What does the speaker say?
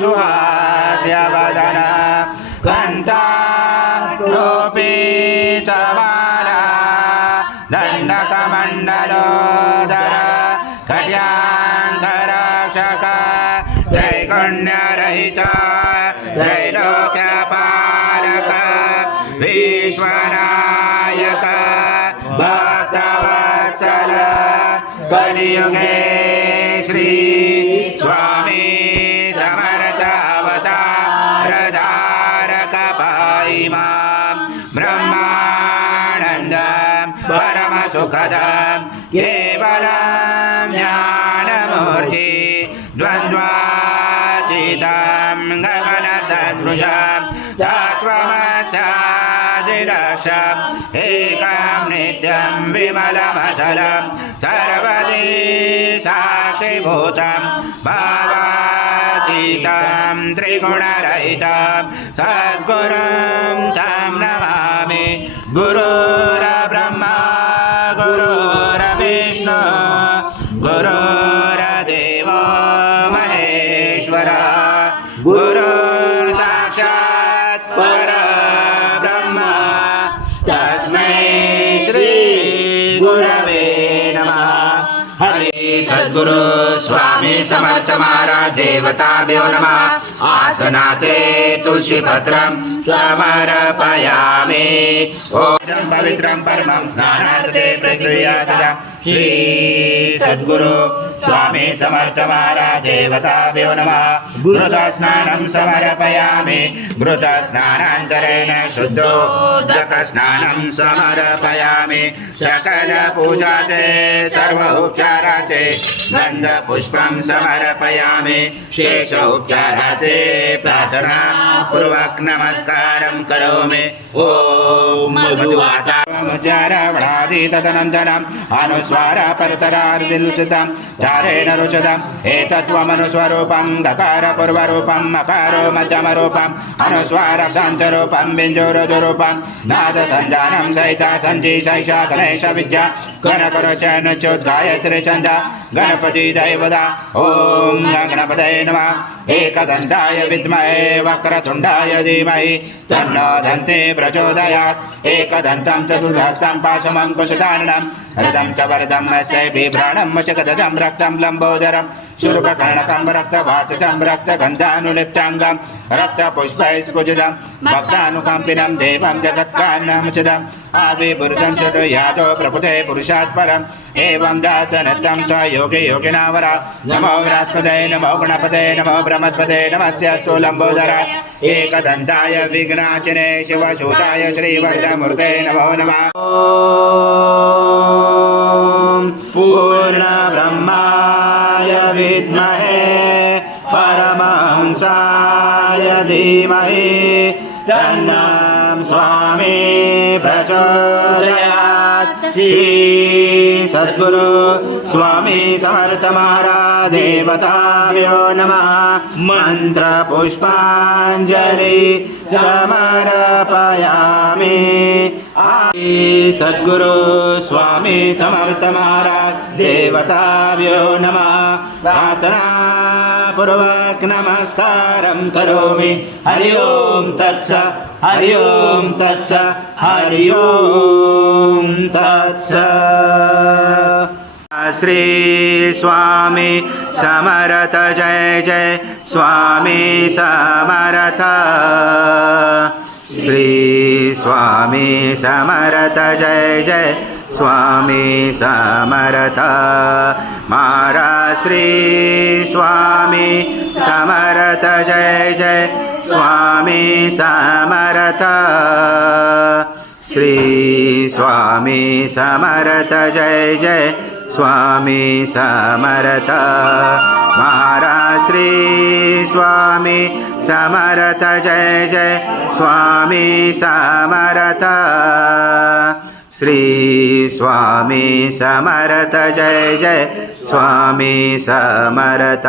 सुहास्य वदन कन्तापि समाना दण्डकमण्डलोदर कट्याङ्करक्षक त्रैगुण्यरहित त्रैलोक्यपालक विश्वनायक भक्तवत्सल कलियुगे श्री परमसुखदं केवलं ज्ञानमूर्ति द्वन्द्वातीतं गगनसदृशं तत्त्वमसादिरसम् एकं नित्यं विमलमचलं सर्वदे साक्षिभूतं भावातीतं त्रिगुणरहितं सद्गुरुं तं नमामि गुरुरब्रह्मा महेश्वर गुरुर्साक्षात् परब्रह्म। तस्मै श्री गुरवे नमः। हरे सद्गुरु स्वामी समर्थ महाराज, देवताभ्यो नमः। आसनाते तुलसीपत्रं समर्पयामि। ॐ पवित्रं परमं स्नानार्थे प्रक्रिया श्री सद्गुरु स्वामी समर्थ महाराज, देवताभ्यो नमः। घृतस्नानं समर्पयामि। घृतस्नानान्तरेण शुद्धोदकस्नानं समर्पयामि। सकलपूजाते सर्व उपचाराते गन्धपुष्पं समर्पयामि। शेष उपचाराते प्रार्थना पूर्वक नमस्कारं करोमि। ॐ मधुवातावचारवणादि तदनन्तरम् अनुस्वार परतरार्दिलुसितं चारेण रुचितम्। एतत्त्वमनुस्वरूपं गकार पूर्वरूपं मकारो मध्यमरूपम् अनुस्वार शान्तरूपं बिञ्जोरुजरूपं नादसञ्जानं सहिता सन्ति सैषा गणेश विद्या गणकरशनुच्युत गायत्री छन्द गणपति दैवदा ॐ गणपतये नमः। एकदन्ताय विद्महे, वक्रतुण्डाय धीमहि। तन्नो दन्ते प्रचोदयात्। एकदन्तं चतुर्हस्तं पाशमं कुशधारणं हृदं च वरदं यस्य बिभ्राणं मशकदजं रक्तं लम्बोदरं शूर्पकर्णकं रक्तवासजं रक्तगन्धानुलिप्ताङ्गं रक्तपुष्पैस्फुजितं भक्तानुकम्पिनं देवं जगत्कान्नमुचितम् आविवृतं शतु यादो प्रभुते पुरुषात् परम् एवं दातनत्तं स योगे योगिनावरा। नमो विरात्पदे नमो गणपते, नमो ब्रह्मत्पदे नमस्य लम्बोदर। एकदन्ताय विघ्नाचिने शिवशूताय श्रीवरदमूर्ते नमो नमः। पूर्णब्रह्माय विद्महे परमहंसाय धीमहि तन्नं स्वामी प्रचोदयात् श्री सद्गुरु स्वामी समर्थ महाराज देवताभ्यो नमः। मन्त्रपुष्पाञ्जलि समर्पयामि। आदि सद्गुरु स्वामी समर्थ महाराज देवताभ्यो नमः। प्रार्थना पूर्वक नमस्कारं करोमि। हरि ओं तत्स हरि ओं तत्स हरि ओं तत्स। श्री स्वामी समरथ जय जय। स्वामी समरथ श्री स्वामी समरथ जय जय। स्वामी समरथ। महाराज श्री स्वामी समरथ जय जय। स्वामी समरथ। श्री स्वामी समरथ जय जय स्वामी समरथ। महाराज श्री स्वामी समरथ। जय जय स्वामी समरथ। श्री स्वामी समरथ। जय जय स्वामी समरथ